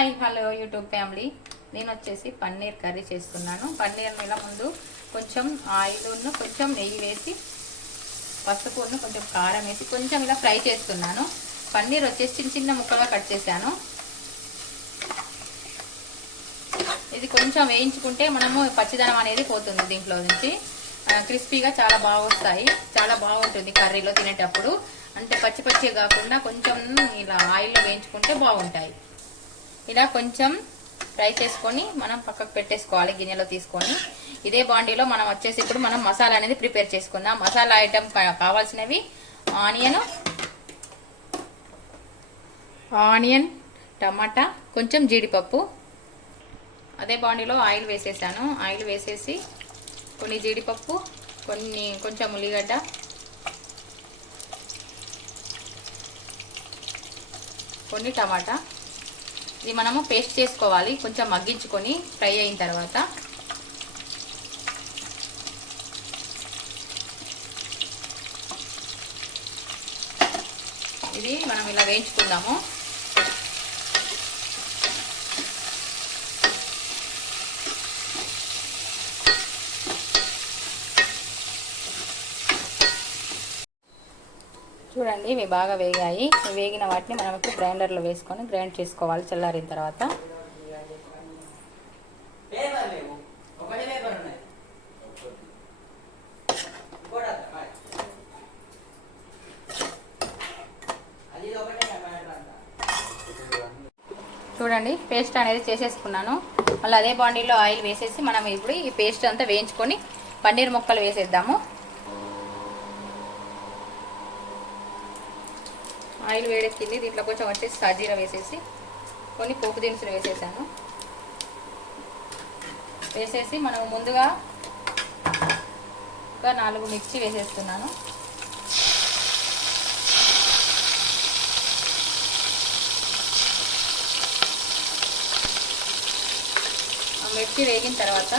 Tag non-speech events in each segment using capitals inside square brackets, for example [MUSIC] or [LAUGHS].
Hi hello YouTube family. నేను వచ్చేసి paneer curry చేస్తున్నాను. పన్నీర్ మీద ముందు కొంచెం ఆయిల్ను కొంచెం నెయ్యి వేసి పసుపును కొంచెం కారం వేసి కొంచెం ఇలా ఫ్రై చేస్తున్నాను. పన్నీర్ వచ్చేసి చిన్న చిన్న ముక్కలుగా కట్ చేశాను. ఇది కొంచెం వేయించుకుంటే మనము పచ్చిదనం అనేది పోతుంది దీంట్లో నుంచి. క్రిస్పీగా చాలా బాగొస్తాయి. చాలా బాగుంటుంది కర్రీలో తినేటప్పుడు. అంటే పచ్చి పచ్చి కాకుండా కొంచెం ఇలా ఆయిల్లో వేయించుకుంటే బాగుంటాయి. ఇలా కొంచెం ఫ్రై చేసుకొని మనం పక్కకు పెట్టేసుకోవాలి గిన్నెలో తీసుకొని. ఇదే బాండీలో మనం వచ్చేసి ఇప్పుడు మనం మసాలా అనేది ప్రిపేర్ చేసుకుందాం. మసాలా ఐటమ్ కా- కావాల్సినవి ఆనియన్ ఆనియన్ టమాటా కొంచెం జీడిపప్పు. అదే బాండీలో ఆయిల్ వేసేసాను. ఆయిల్ వేసేసి కొన్ని జీడిపప్పు కొన్ని కొంచెం ఉల్లిగడ్డ. కొన్ని టమాటా. ఇది మనము పేస్ట్ చేసుకోవాలి. కొంచెం మగ్గించుకొని ఫ్రై అయిన తర్వాత. ఇది మనం ఇలా వేయించుకుందాము. చూడండి ఇవి బాగా వేగాయి. వేగిన వాటిని మనం ఇప్పుడు గ్రైండర్లో వేసుకొని గ్రైండ్ చేసుకోవాలి చల్లారిన తర్వాత. చూడండి పేస్ట్ అనేది చేసేసుకున్నాను. మళ్ళీ అదే బాండీలో ఆయిల్ వేసేసి మనం ఇప్పుడు ఈ పేస్ట్ అంతా వేయించుకొని పన్నీర్ ముక్కలు వేసేద్దాము. ఆయిల్ వేడెక్కింది దీంట్లో కొంచెం వచ్చేసి సాజీర వేసేసి కొన్ని పోపు దినుసులు వేసేసాను. వేసేసి మనం ముందుగా ఒక నాలుగు మిర్చి వేసేస్తున్నాను. ఆ మిర్చి వేగిన తర్వాత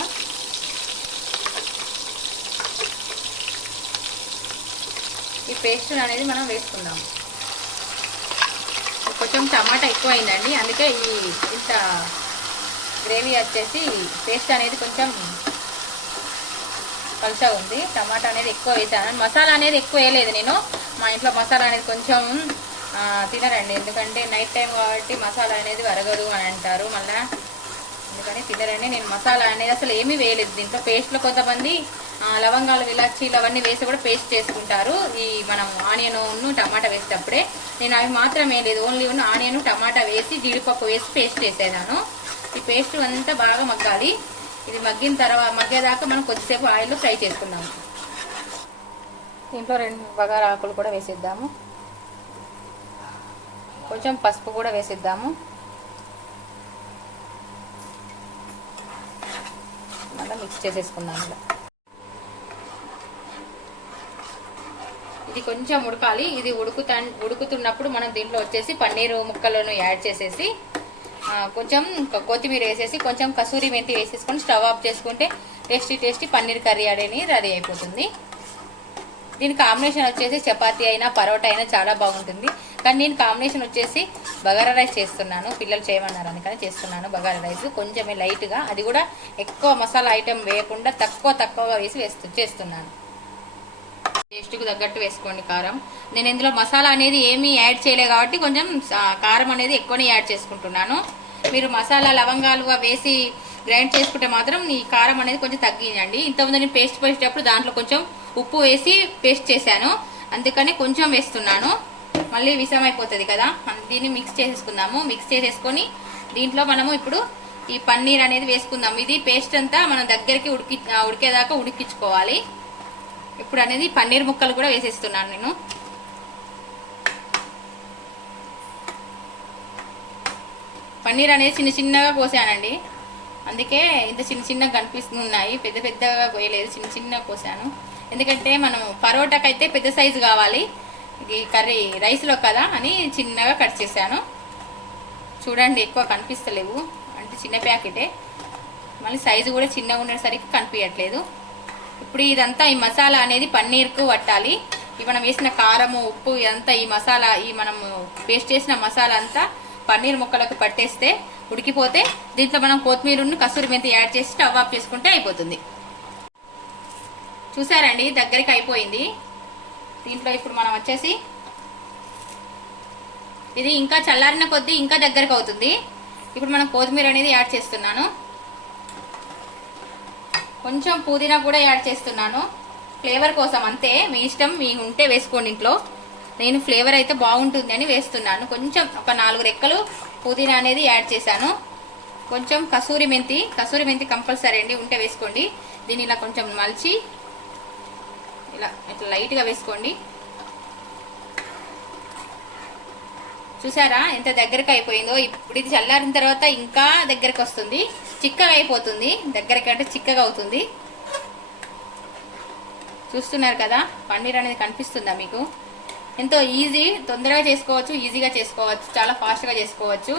ఈ పేస్ట్ అనేది మనం వేసుకుందాం కొంచెం టమాటా ఎక్కువ అయిందండి అందుకే ఈ ఇంత గ్రేవీ వచ్చేసి పేస్ట్ అనేది కొంచెం పలుచగా ఉంది. టమాటా అనేది ఎక్కువ వేసాను. మసాలా అనేది ఎక్కువ వేయలేదు నేను. మా ఇంట్లో మసాలా అనేది కొంచెం తినరండి. ఎందుకంటే నైట్ టైం కాబట్టి మసాలా అనేది వరగదు అని అంటారు మళ్ళా. అందుకని తినరండి. నేను మసాలా అనేది అసలు ఏమీ వేయలేదు. దీంట్లో పేస్ట్లో కొంతమంది లవంగాలు ఇలాచీలు అవన్నీ వేసి కూడా పేస్ట్ చేసుకుంటారు. ఈ మనం ఆనియన్ టమాటా వేసేటప్పుడే. నేను అవి మాత్రమే లేదు ఓన్లీ ఉన్న ఆనియన్ టమాటా వేసి జీడిపప్పు వేసి పేస్ట్ చేసేదాను. ఈ పేస్ట్ అంతా బాగా మగ్గాలి. ఇది మగ్గిన తర్వాత మగ్గేదాకా మనం కొద్దిసేపు ఆయిల్లో ఫ్రై చేసుకుందాము దీంట్లో రెండు బగారా ఆకులు కూడా వేసేద్దాము. కొంచెం పసుపు కూడా వేసేద్దాము. మళ్ళీ మిక్స్ చేసేసుకుందాం ఇలా. ఇది కొంచెం ఉడకాలి. ఇది ఉడుకుతా ఉడుకుతున్నప్పుడు మనం దీంట్లో వచ్చేసి పన్నీరు ముక్కలను యాడ్ చేసేసి కొంచెం కొత్తిమీర వేసేసి కొంచెం కసూరి మెంతి వేసేసుకొని స్టవ్ ఆఫ్ చేసుకుంటే టేస్టీ టేస్టీ పన్నీర్ కర్రీ అడేని రెడీ అయిపోతుంది. దీని కాంబినేషన్ వచ్చేసి చపాతీ అయినా పరోటా అయినా చాలా బాగుంటుంది. కానీ నేను కాంబినేషన్ వచ్చేసి బగారా రైస్ చేస్తున్నాను. పిల్లలు చేయమన్నారు అందుకని చేస్తున్నాను బగారా రైస్. కొంచెమే లైట్గా అది కూడా ఎక్కువ మసాలా ఐటెం వేయకుండా తక్కువ తక్కువగా వేసి వేస్తూ చేస్తున్నాను. టేస్ట్కి తగ్గట్టు వేసుకోండి కారం. నేను ఇందులో మసాలా అనేది ఏమీ యాడ్ చేయలే కాబట్టి కొంచెం కారం అనేది ఎక్కువనే యాడ్ చేసుకుంటున్నాను. మీరు మసాలా లవంగాలుగా వేసి గ్రైండ్ చేసుకుంటే మాత్రం ఈ కారం అనేది కొంచెం తగ్గించండి ఇంతకుముందు నేను పేస్ట్ పోసేటప్పుడు దాంట్లో కొంచెం ఉప్పు వేసి పేస్ట్ చేశాను. అందుకని కొంచెం వేస్తున్నాను. మళ్ళీ విషం అయిపోతుంది కదా దీన్ని మిక్స్ చేసేసుకుందాము. మిక్స్ చేసేసుకొని దీంట్లో మనము ఇప్పుడు ఈ పన్నీర్ అనేది వేసుకుందాం ఇది పేస్ట్ అంతా మనం దగ్గరికి ఉడికి ఉడికేదాకా ఉడికించుకోవాలి. ఇప్పుడు అనేది పన్నీర్ ముక్కలు కూడా వేసేస్తున్నాను నేను. పన్నీర్ అనేది చిన్న చిన్నగా కోసానండి. అందుకే ఇంత చిన్న చిన్నగా కనిపిస్తున్నాయి. పెద్ద పెద్దగా కోయలేదు చిన్న చిన్నగా కోసాను. ఎందుకంటే మనం పరోటాకి అయితే పెద్ద సైజు కావాలి. ఇది కర్రీ రైస్లో కదా అని చిన్నగా కట్ చేశాను. చూడండి ఎక్కువ కనిపిస్తలేవు. అంటే చిన్న ప్యాకెటే. మళ్ళీ సైజు కూడా చిన్నగా ఉండేసరికి కనిపించట్లేదు ఇప్పుడు ఇదంతా ఈ మసాలా అనేది పన్నీర్కు పట్టాలి ఇవి మనం వేసిన కారము ఉప్పు ఇదంతా ఈ మసాలా ఈ మనము పేస్ట్ చేసిన మసాలా అంతా పన్నీర్ ముక్కలకు పట్టేస్తే ఉడికిపోతే దీంట్లో మనం కొత్తిమీరను కసూరి మెంతి యాడ్ చేసి స్టవ్ ఆఫ్ చేసుకుంటే అయిపోతుంది. చూసారండి దగ్గరికి అయిపోయింది. దీంట్లో ఇప్పుడు మనం వచ్చేసి ఇది ఇంకా చల్లారిన కొద్దీ ఇంకా దగ్గరకు అవుతుంది. ఇప్పుడు మనం కొత్తిమీర అనేది యాడ్ చేస్తున్నాను. కొంచెం పుదీనా కూడా యాడ్ చేస్తున్నాను. ఫ్లేవర్ కోసం అంతే. మీ ఇష్టం మీ ఉంటే వేసుకోండి ఇంట్లో. నేను ఫ్లేవర్ అయితే బాగుంటుంది అని వేస్తున్నాను. కొంచెం ఒక నాలుగు రెక్కలు పుదీనా అనేది యాడ్ చేశాను. కొంచెం కసూరి మెంతి కసూరి మెంతి కంపల్సరీ అండి ఉంటే వేసుకోండి. దీన్ని ఇలా కొంచెం మలిచి ఇలా ఇట్లా లైట్గా వేసుకోండి. చూసారా ఎంత దగ్గరకు అయిపోయిందో? ఇప్పుడు ఇది చల్లారిన తర్వాత ఇంకా దగ్గరకు వస్తుంది. చిక్కగా అయిపోతుంది. దగ్గరికి అంటే చిక్కగా అవుతుంది. చూస్తున్నారు కదా? పన్నీర్ అనేది కనిపిస్తుందా మీకు? ఎంతో ఈజీ తొందరగా చేసుకోవచ్చు ఈజీగా చేసుకోవచ్చు చాలా ఫాస్ట్గా చేసుకోవచ్చు.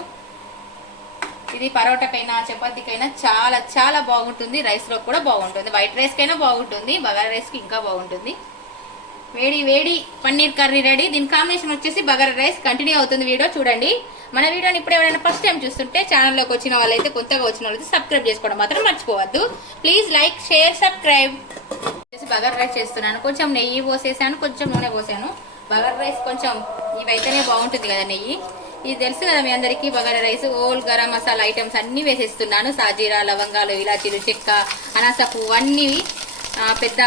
ఇది పరోటాకైనా చపాతీకైనా చాలా చాలా బాగుంటుంది. రైస్లో కూడా బాగుంటుంది. వైట్ రైస్కైనా బాగుంటుంది. బగారా రైస్కి ఇంకా బాగుంటుంది. వేడి వేడి పన్నీర్ కర్రీ రెడీ. దీని కాంబినేషన్ వచ్చేసి బగర్ రైస్. కంటిన్యూ అవుతుంది వీడియో చూడండి. మన వీడియోని ఇప్పుడు ఎవరైనా ఫస్ట్ టైం చూస్తుంటే ఛానల్లోకి వచ్చిన వాళ్ళైతే కొత్తగా వచ్చిన వాళ్ళైతే సబ్స్క్రైబ్ చేసుకోవడం మాత్రం మర్చిపోవద్దు. ప్లీజ్ లైక్ షేర్ సబ్స్క్రైబ్ వచ్చేసి బగర్ రైస్ చేస్తున్నాను. కొంచెం నెయ్యి పోసేసాను కొంచెం నూనె పోసాను. బగర్ రైస్ కొంచెం ఇవైతేనే బాగుంటుంది కదా నెయ్యి. ఇది తెలుసు కదా మీ అందరికీ bagara rice all garam masala items అన్ని వేసేస్తున్నాను. సాజీరా లవంగాలు ఇలాచీలు చెక్క అనాస పువ్వు పెద్ద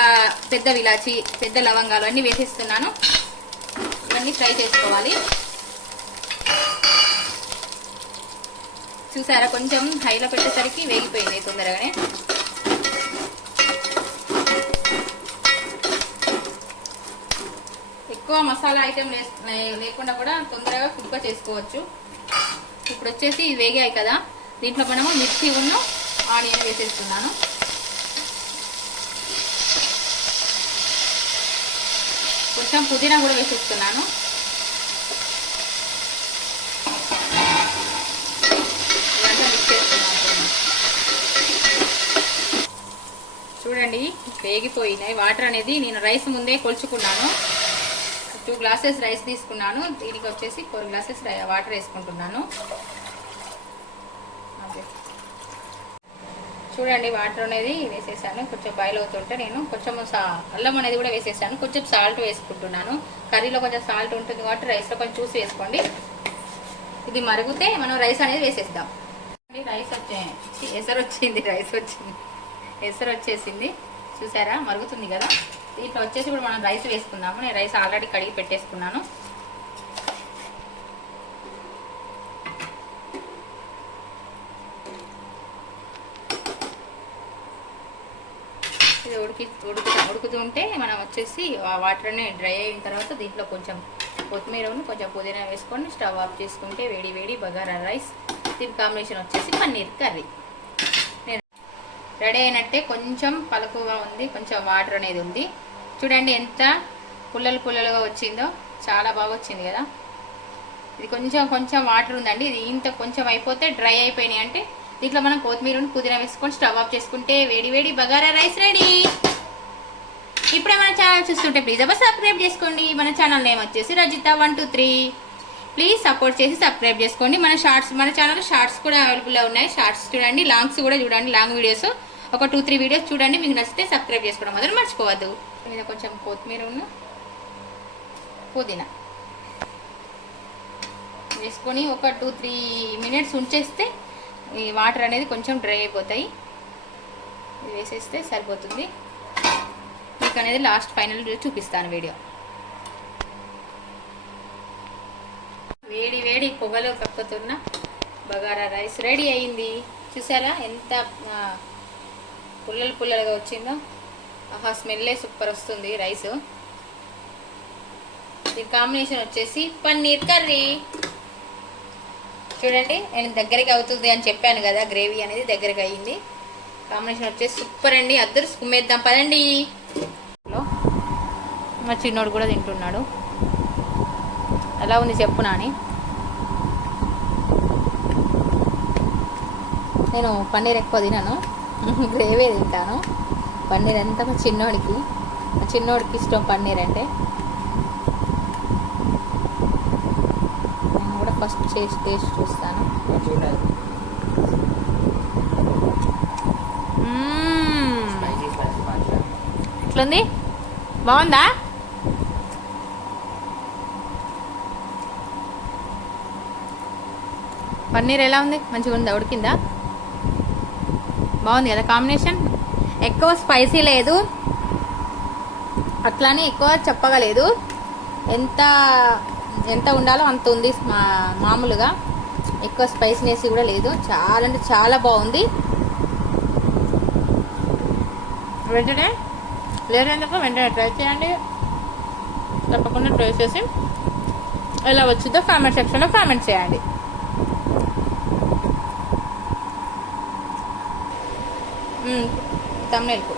పెద్ద విలాచి పెద్ద లవంగాలు అన్నీ వేసేస్తున్నాను. ఇవన్నీ ఫ్రై చేసుకోవాలి. చూసారా కొంచెం హైలో పెట్టేసరికి వేగిపోయింది తొందరగానే. ఎక్కువ మసాలా ఐటెం లేకుండా కూడా తొందరగా కుక్క చేసుకోవచ్చు. ఇప్పుడు వచ్చేసి ఇది వేగాయి కదా. దీంట్లో మనము మిర్చి ఉన్న ఆనియన్ వేసేస్తున్నాను. కొంచెం పుదీనా కూడా వేసేస్తున్నాను. మిక్స్ చూడండి వేగిపోయినాయి. వాటర్ అనేది నేను రైస్ ముందే కొలుచుకున్నాను. టూ గ్లాసెస్ రైస్ తీసుకున్నాను. దీనికి వచ్చేసి ఫోర్ గ్లాసెస్ వాటర్ వేసుకుంటున్నాను అదే. చూడండి వాటర్ అనేది వేసేసాను. కొంచెం బాయిల్ అవుతుంటే నేను కొంచెం సా అల్లం అనేది కూడా వేసేసాను. కొంచెం సాల్ట్ వేసుకుంటున్నాను. కర్రీలో కొంచెం సాల్ట్ ఉంటుంది కాబట్టి రైస్లో కొంచెం చూసి వేసుకోండి. ఇది మరుగుతే మనం రైస్ అనేది వేసేద్దాం. రైస్ వచ్చే ఎసరు వచ్చింది రైస్ వచ్చింది. ఎసరు వచ్చేసింది. చూసారా? మరుగుతుంది కదా? ఇట్లా వచ్చేసి ఇప్పుడు మనం రైస్ వేసుకుందాము. నేను రైస్ ఆల్రెడీ కడిగి పెట్టేసుకున్నాను ఇది ఉడికి ఉడుకు ఉడుకుతుంటే మనం వచ్చేసి ఆ వాటర్ని డ్రై అయిన తర్వాత దీంట్లో కొంచెం కొత్తిమీరను కొంచెం పుదీనా వేసుకొని స్టవ్ ఆఫ్ చేసుకుంటే వేడి వేడి బగారా రైస్. దీని కాంబినేషన్ వచ్చేసి పన్నీర్ కర్రీ. నేను రెడీ అయినట్టే కొంచెం పలుకుగా ఉంది కొంచెం వాటర్ అనేది ఉంది. చూడండి ఎంత పుల్లలు పుల్లలుగా వచ్చిందో చాలా బాగా వచ్చింది కదా. ఇది కొంచెం కొంచెం వాటర్ ఉందండి. ఇది ఇంత కొంచెం అయిపోతే డ్రై అయిపోయినాయి అంటే దీంట్లో మనం కొత్తిమీర పుదీనా వేసుకొని స్టవ్ ఆఫ్ చేసుకుంటే వేడి వేడి బగారా రైస్ రెడీ. ఇప్పుడే మన ఛానల్ చూస్తుంటే ప్లీజ్ అబ్బా సబ్స్క్రైబ్ చేసుకోండి. మన ఛానల్ నేమ్ వచ్చేసి Rajitha one two three please support చేసి సబ్స్క్రైబ్ చేసుకోండి. మన షార్ట్స్ మన ఛానల్ షార్ట్స్ కూడా అవైలబుల్లో ఉన్నాయి. షార్ట్స్ చూడండి లాంగ్స్ కూడా చూడండి లాంగ్ వీడియోస్ ఒక టూ త్రీ వీడియోస్ చూడండి. మీకు నచ్చితే సబ్స్క్రైబ్ చేసుకోవడం మాత్రం మర్చిపోవద్దు. మీద కొంచెం కొత్తిమీర ఉన్న పుదీనా వేసుకొని ఒక టూ త్రీ మినిట్స్ ఉంచేస్తే ఈ వాటర్ అనేది కొంచెం డ్రై అయిపోతాయి. ఇది వేసేస్తే సరిపోతుంది. మీకు అనేది లాస్ట్ ఫైనల్ చూపిస్తాను వీడియో. వేడి వేడి పొగలో కక్కుతున్న బగారా రైస్ రెడీ అయింది. చూసారా ఎంత పుల్లలు పుల్లలుగా వచ్చిందో. ఆహా స్మెల్లే సూపర్ వస్తుంది రైస్. దీని కాంబినేషన్ వచ్చేసి పన్నీర్ కర్రీ. చూడండి నేను దగ్గరికి అవుతుంది అని చెప్పాను కదా గ్రేవీ అనేది దగ్గరికి అయ్యింది. కాంబినేషన్ వచ్చేసి సూపర్ అండి. అద్దరు కుమ్మేద్దాం పదండి. హలో మా చిన్నోడు కూడా తింటున్నాడు. ఎలా ఉంది చెప్పు నాని. నేను పన్నీర్ ఎక్కువ తినను. [LAUGHS] గ్రేవీ తింటాను. పన్నీర్ అంతా మా చిన్నోడికి. మా చిన్నోడికి ఇష్టం పన్నీర్ అంటే నేను కూడా ఫస్ట్ చేసి టేస్ట్ చూస్తాను. ఎట్లుంది? బాగుందా? పన్నీర్ ఎలా ఉంది? మంచిగా ఉందా? ఉడికిందా? బాగుంది కదా కాంబినేషన్? ఎక్కువ స్పైసీ లేదు. అట్లానే ఎక్కువ చెప్పగలేదు ఎంత ఎంత ఉండాలో అంత ఉంది మా మామూలుగా. ఎక్కువ స్పైసీనెస్ కూడా లేదు. చాలా అంటే చాలా బాగుంది. వెంటనే లేదంటే వెంటనే ట్రై చేయండి. తప్పకుండా ట్రై చేసి ఎలా వచ్చిందో కామెంట్ సెక్షన్లో కామెంట్ చేయండి. తమ్నేల్కు